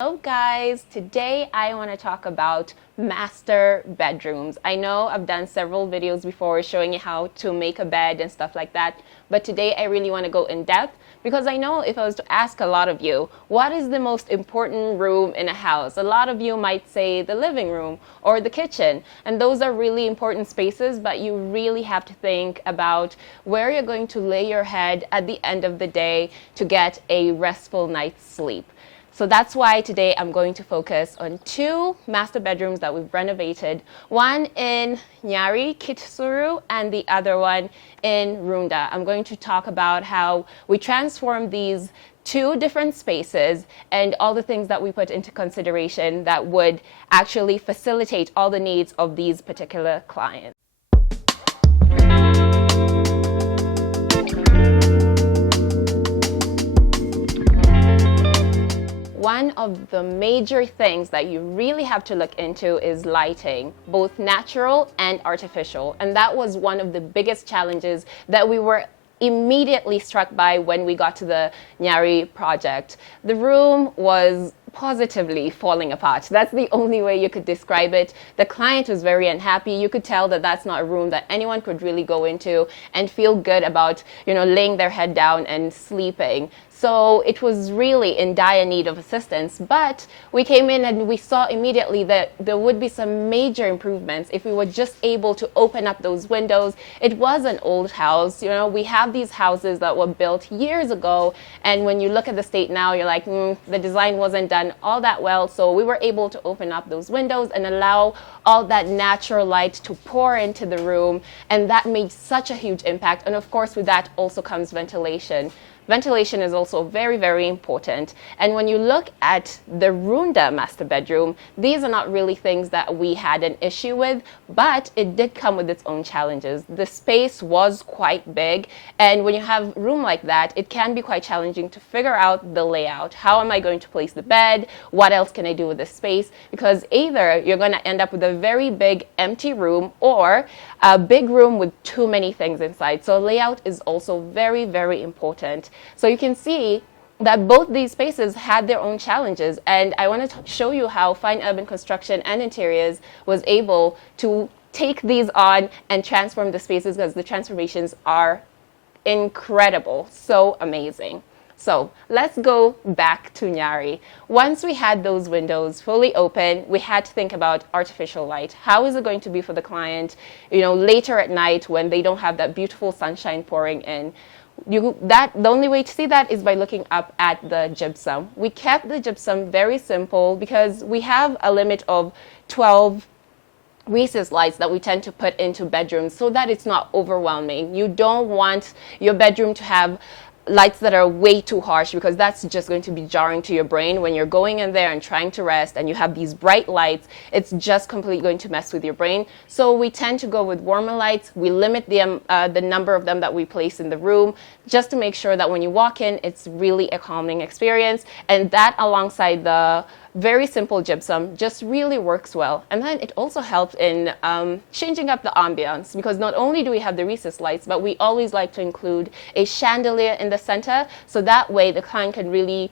Hello guys, today I want to talk about master bedrooms. I know I've done several videos before showing you how to make a bed and stuff like that, but today I really want to go in depth because I know if I was to ask a lot of you, what is the most important room in a house? A lot of you might say the living room or the kitchen, and those are really important spaces, but you really have to think about where you're going to lay your head at the end of the day to get a restful night's sleep. So that's why today I'm going to focus on two master bedrooms that we've renovated. One in Nyari, Kitsuru, and the other one in Runda. I'm going to talk about how we transformed these two different spaces and all the things that we put into consideration that would actually facilitate all the needs of these particular clients. One of the major things that you really have to look into is lighting, both natural and artificial. And that was one of the biggest challenges that we were immediately struck by when we got to the Nyari project. The room was positively falling apart. That's the only way you could describe it. The client was very unhappy. You could tell that that's not a room that anyone could really go into and feel good about, laying their head down and sleeping. So it was really in dire need of assistance. But we came in and we saw immediately that there would be some major improvements if we were just able to open up those windows. It was an old house. We have these houses that were built years ago. And when you look at the state now, you're like, the design wasn't done all that well. So we were able to open up those windows and allow all that natural light to pour into the room. And that made such a huge impact. And of course, with that also comes ventilation. Ventilation is also very, very important. And when you look at the Runda master bedroom, these are not really things that we had an issue with, but it did come with its own challenges. The space was quite big, and when you have a room like that, it can be quite challenging to figure out the layout. How am I going to place the bed? What else can I do with this space? Because either you're going to end up with a very big empty room or a big room with too many things inside. So layout is also very, very important. So you can see that both these spaces had their own challenges, and I want to show you how Fine Urban Construction and Interiors was able to take these on and transform the spaces, because the transformations are incredible, so amazing. So let's go back to Nyari. Once we had those windows fully open, we had to think about artificial light. How is it going to be for the client, later at night when they don't have that beautiful sunshine pouring in? The only way to see that is by looking up at the gypsum. We kept the gypsum very simple because we have a limit of 12 recessed lights that we tend to put into bedrooms so that it's not overwhelming. You don't want your bedroom to have lights that are way too harsh, because that's just going to be jarring to your brain when you're going in there and trying to rest and you have these bright lights. It's just completely going to mess with your brain. So we tend to go with warmer lights. We limit the number of them that we place in the room just to make sure that when you walk in, it's really a calming experience. And that, alongside the very simple gypsum, just really works well. And then it also helps in changing up the ambiance, because not only do we have the recessed lights, but we always like to include a chandelier in the center, so that way the client can really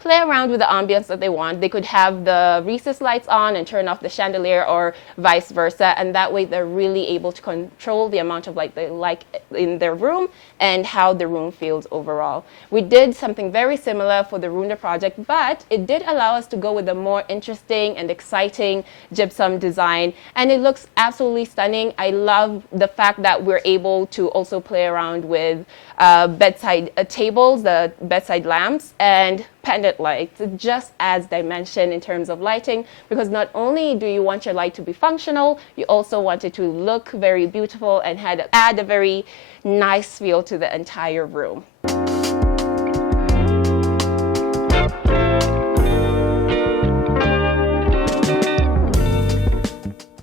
play around with the ambience that they want. They could have the recessed lights on and turn off the chandelier, or vice versa, and that way they're really able to control the amount of light they like in their room and how the room feels overall. We did something very similar for the Runda project, but it did allow us to go with a more interesting and exciting gypsum design, and it looks absolutely stunning. I love the fact that we're able to also play around with bedside tables, the bedside lamps, and pendant lights. It just adds dimension in terms of lighting, because not only do you want your light to be functional, you also want it to look very beautiful and add a very nice feel to the entire room.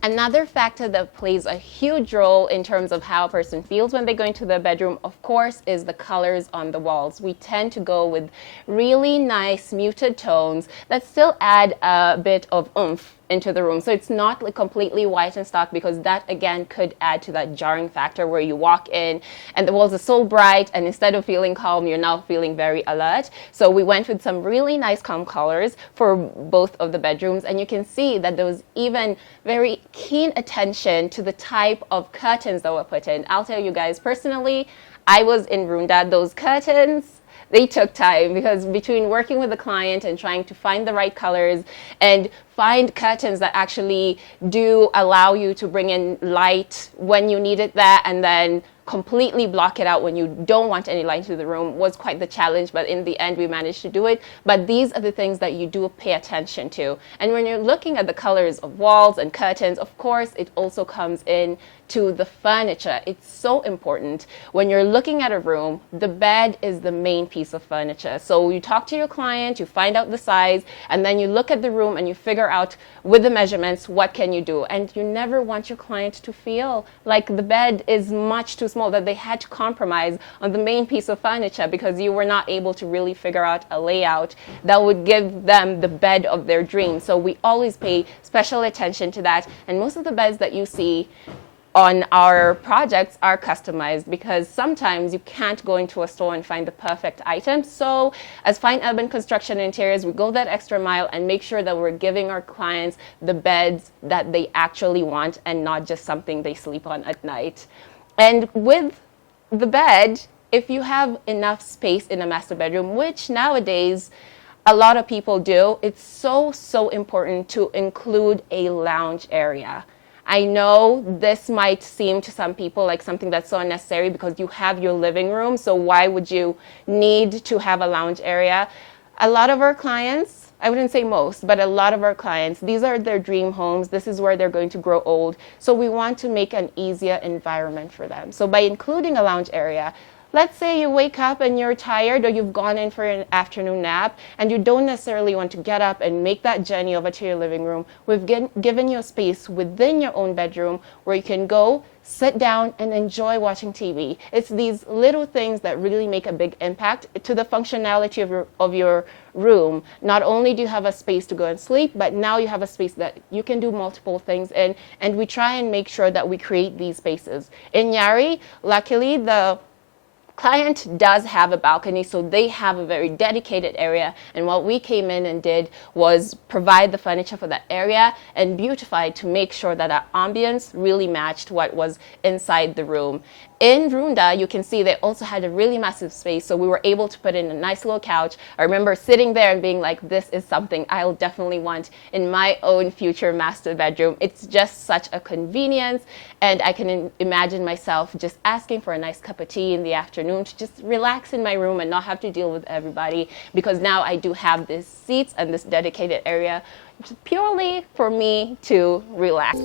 Another factor that plays a huge role in terms of how a person feels when they go into their bedroom, of course, is the colors on the walls. We tend to go with really nice muted tones that still add a bit of oomph into the room. So it's not like completely white and stock, because that again could add to that jarring factor where you walk in and the walls are so bright, and instead of feeling calm, you're now feeling very alert. So we went with some really nice calm colors for both of the bedrooms, and you can see that there was even very keen attention to the type of curtains that were put in. I'll tell you guys, personally, I was in Runda. Those curtains, they took time, because between working with the client and trying to find the right colors and find curtains that actually do allow you to bring in light when you need it there, and then completely block it out when you don't want any light into the room, was quite the challenge. But in the end, we managed to do it. But these are the things that you do pay attention to. And when you're looking at the colors of walls and curtains, of course, it also comes in to the furniture. It's so important. When you're looking at a room, the bed is the main piece of furniture. So you talk to your client, you find out the size, and then you look at the room and you figure out with the measurements, what can you do? And you never want your client to feel like the bed is much too small, that they had to compromise on the main piece of furniture because you were not able to really figure out a layout that would give them the bed of their dreams. So we always pay special attention to that. And most of the beds that you see on our projects are customized, because sometimes you can't go into a store and find the perfect item. So as Fine Urban Construction Interiors, we go that extra mile and make sure that we're giving our clients the beds that they actually want, and not just something they sleep on at night. And with the bed, if you have enough space in a master bedroom, which nowadays a lot of people do, it's so important to include a lounge area. I know this might seem to some people like something that's so unnecessary, because you have your living room, so why would you need to have a lounge area? A lot of our clients, I wouldn't say most, but a lot of our clients, these are their dream homes. This is where they're going to grow old. So we want to make an easier environment for them. So by including a lounge area, let's say you wake up and you're tired, or you've gone in for an afternoon nap and you don't necessarily want to get up and make that journey over to your living room. We've given you a space within your own bedroom where you can go, sit down, and enjoy watching TV. It's these little things that really make a big impact to the functionality of your room. Not only do you have a space to go and sleep, but now you have a space that you can do multiple things in, and we try and make sure that we create these spaces. In Yari, luckily, the client does have a balcony, so they have a very dedicated area, and what we came in and did was provide the furniture for that area and beautify it to make sure that our ambience really matched what was inside the room. In Runda, you can see they also had a really massive space, so we were able to put in a nice little couch. I remember sitting there and being like, this is something I'll definitely want in my own future master bedroom. It's just such a convenience, and I can imagine myself just asking for a nice cup of tea in the afternoon to just relax in my room and not have to deal with everybody, because now I do have these seats and this dedicated area purely for me to relax.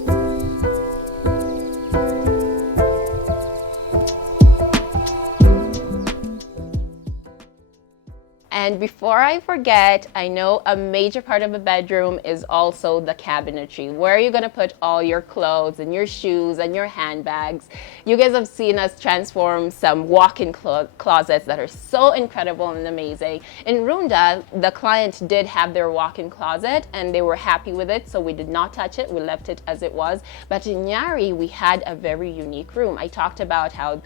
And before I forget, I know a major part of a bedroom is also the cabinetry, where you're going to put all your clothes and your shoes and your handbags. You guys have seen us transform some walk-in closets that are so incredible and amazing. In Runda, the client did have their walk-in closet and they were happy with it, so we did not touch it. We left it as it was. But in Yari, we had a very unique room. I talked about how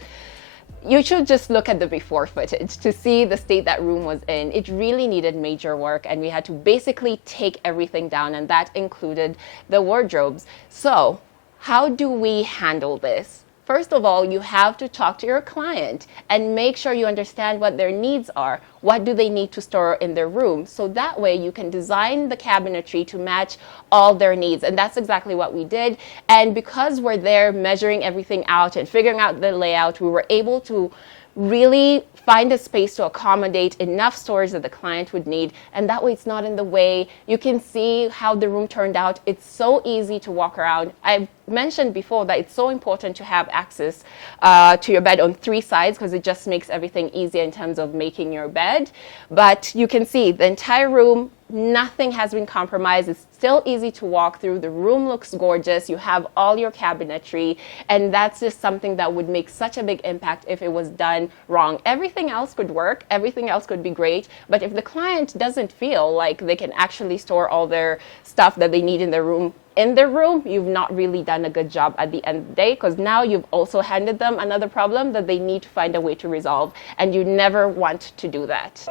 you should just look at the before footage to see the state that room was in. It really needed major work, and we had to basically take everything down, and that included the wardrobes. So how do we handle this? First of all, you have to talk to your client and make sure you understand what their needs are. What do they need to store in their room? So that way you can design the cabinetry to match all their needs. And that's exactly what we did. And because we're there measuring everything out and figuring out the layout, we were able to really find a space to accommodate enough storage that the client would need, and that way it's not in the way. You can see how the room turned out. It's so easy to walk around. I've mentioned before that it's so important to have access to your bed on 3 sides, because it just makes everything easier in terms of making your bed. But you can see the entire room, nothing has been compromised. It's still easy to walk through. The room looks gorgeous. You have all your cabinetry, and that's just something that would make such a big impact if it was done wrong. Everything else could work. Everything else could be great. But if the client doesn't feel like they can actually store all their stuff that they need in their room in their room, you've not really done a good job at the end of the day, because now you've also handed them another problem that they need to find a way to resolve, and you never want to do that.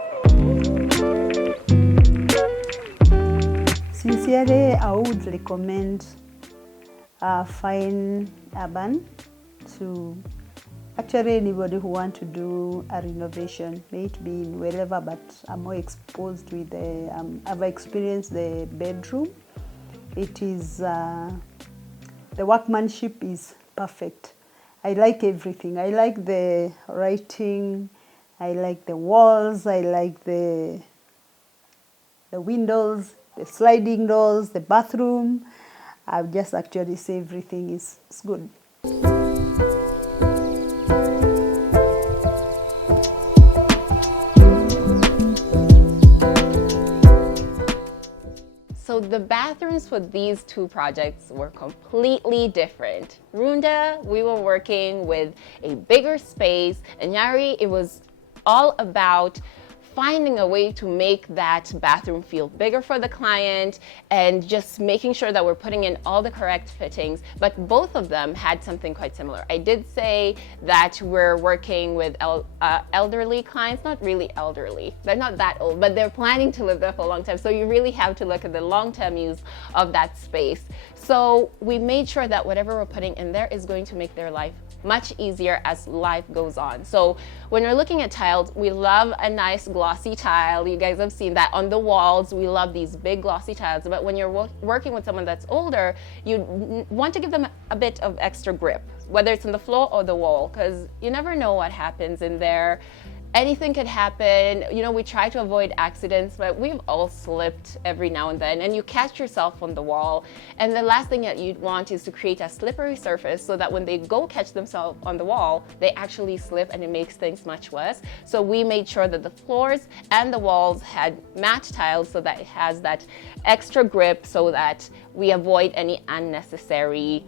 Sincerely, I would recommend Fine Urban to actually anybody who want to do a renovation, may it be in wherever, but I'm more exposed with I've experienced the bedroom. It is, the workmanship is perfect. I like everything. I like the writing, I like the walls, I like the windows, the sliding doors, the bathroom. I would just actually say everything is good. So the bathrooms for these two projects were completely different. Runda, we were working with a bigger space, and Nyari, it was all about finding a way to make that bathroom feel bigger for the client and just making sure that we're putting in all the correct fittings. But both of them had something quite similar. I did say that we're working with elderly clients, not really elderly. They're not that old, but they're planning to live there for a long time. So you really have to look at the long-term use of that space. So we made sure that whatever we're putting in there is going to make their life much easier as life goes on. So when we're looking at tiles, we love a nice glossy tile. You guys have seen that on the walls. We love these big glossy tiles. But when you're working with someone that's older, you want to give them a bit of extra grip, whether it's on the floor or the wall, because you never know what happens in there. Anything could happen. You know, we try to avoid accidents, but we've all slipped every now and then, and you catch yourself on the wall. And the last thing that you'd want is to create a slippery surface so that when they go catch themselves on the wall, they actually slip and it makes things much worse. So we made sure that the floors and the walls had matte tiles so that it has that extra grip so that we avoid any unnecessary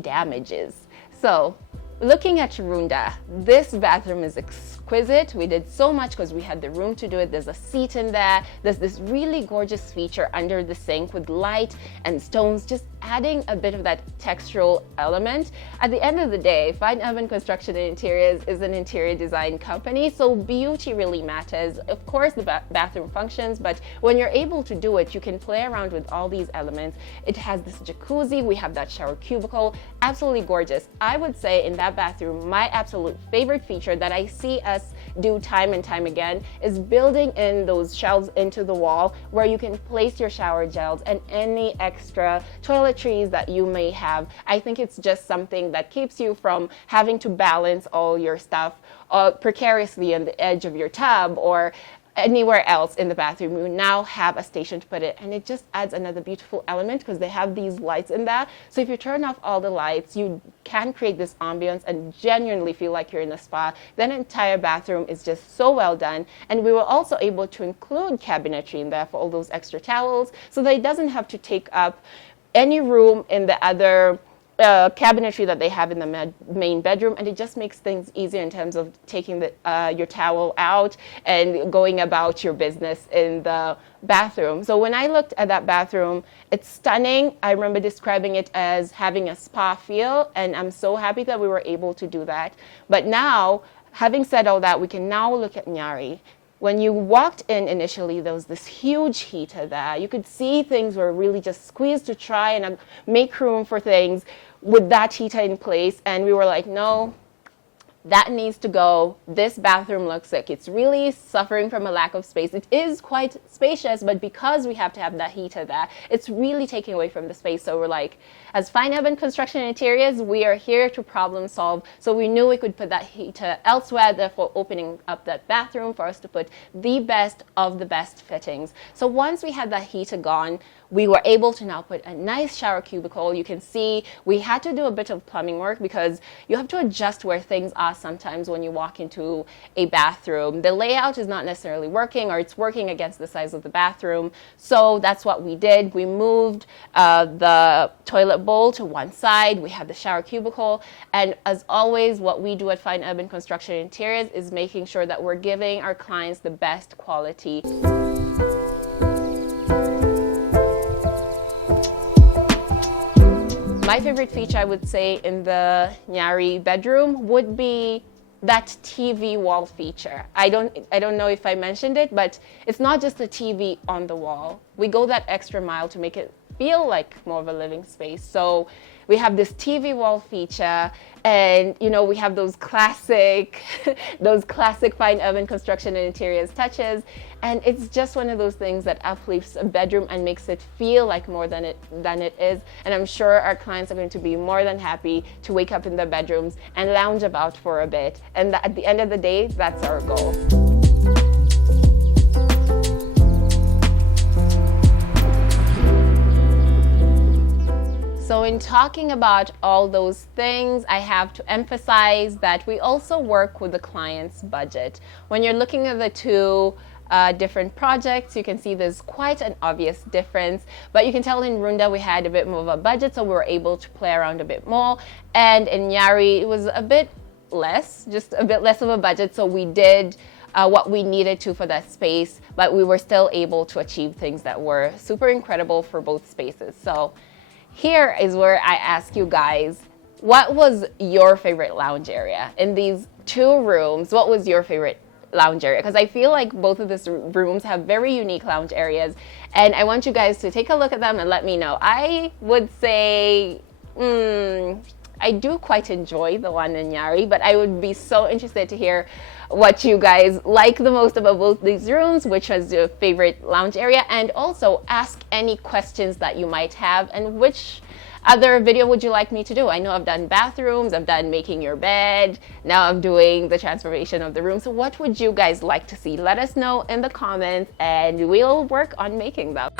damages. So looking at Runda, this bathroom is exquisite. We did so much because we had the room to do it. There's a seat in there. There's this really gorgeous feature under the sink with light and stones, just adding a bit of that textural element. At the end of the day, Fine Urban Construction and Interiors is an interior design company, so beauty really matters. Of course, the bathroom functions, but when you're able to do it, you can play around with all these elements. It has this jacuzzi. We have that shower cubicle. Absolutely gorgeous. I would say in that bathroom, my absolute favorite feature that I see us do time and time again is building in those shelves into the wall where you can place your shower gels and any extra toiletries that you may have. I think it's just something that keeps you from having to balance all your stuff precariously on the edge of your tub or anywhere else in the bathroom. You now have a station to put it, and it just adds another beautiful element because they have these lights in there. So if you turn off all the lights, you can create this ambience and genuinely feel like you're in a spa. Then the entire bathroom is just so well done. And we were also able to include cabinetry in there for all those extra towels so that it doesn't have to take up any room in the other cabinetry that they have in the main bedroom, and it just makes things easier in terms of taking your towel out and going about your business in the bathroom. So when I looked at that bathroom, it's stunning. I remember describing it as having a spa feel, and I'm so happy that we were able to do that. But now, having said all that, we can now look at Nyari. When you walked in initially, there was this huge heater there. You could see things were really just squeezed to try and make room for things with that heater in place. And we were like, no, that needs to go. This bathroom looks like it's really suffering from a lack of space. It is quite spacious, but because we have to have that heater there, it's really taking away from the space. So we're like, as Fine Urban Construction and Interiors, we are here to problem solve. So we knew we could put that heater elsewhere, therefore opening up that bathroom for us to put the best of the best fittings. So once we had that heater gone, we were able to now put a nice shower cubicle. You can see we had to do a bit of plumbing work because you have to adjust where things are sometimes when you walk into a bathroom. The layout is not necessarily working, or it's working against the size of the bathroom. So that's what we did. We moved the toilet bowl to one side. We had the shower cubicle. And as always, what we do at Fine Urban Construction and Interiors is making sure that we're giving our clients the best quality. My favorite feature, I would say, in the Nyari bedroom would be that TV wall feature. I don't know if I mentioned it, but it's not just a TV on the wall. We go that extra mile to make it feel like more of a living space. So we have this TV wall feature, and we have those classic fine urban construction and interiors touches, and it's just one of those things that uplifts a bedroom and makes it feel like more than it is. And I'm sure our clients are going to be more than happy to wake up in their bedrooms and lounge about for a bit. And at the end of the day, that's our goal. So in talking about all those things, I have to emphasize that we also work with the client's budget. When you're looking at the two different projects, you can see there's quite an obvious difference, but you can tell in Runda we had a bit more of a budget, so we were able to play around a bit more. And in Nyari, it was a bit less, just a bit less of a budget, so we did what we needed to for that space, but we were still able to achieve things that were super incredible for both spaces. So here is where I ask you guys, what was your favorite lounge area? In these two rooms, what was your favorite lounge area? Because I feel like both of these rooms have very unique lounge areas, and I want you guys to take a look at them and let me know. I would say, I do quite enjoy the one in Nyari, but I would be so interested to hear what you guys like the most about both these rooms, which was your favorite lounge area, and also ask any questions that you might have, and which other video would you like me to do? I know I've done bathrooms, I've done making your bed, now I'm doing the transformation of the room. So what would you guys like to see? Let us know in the comments and we'll work on making them.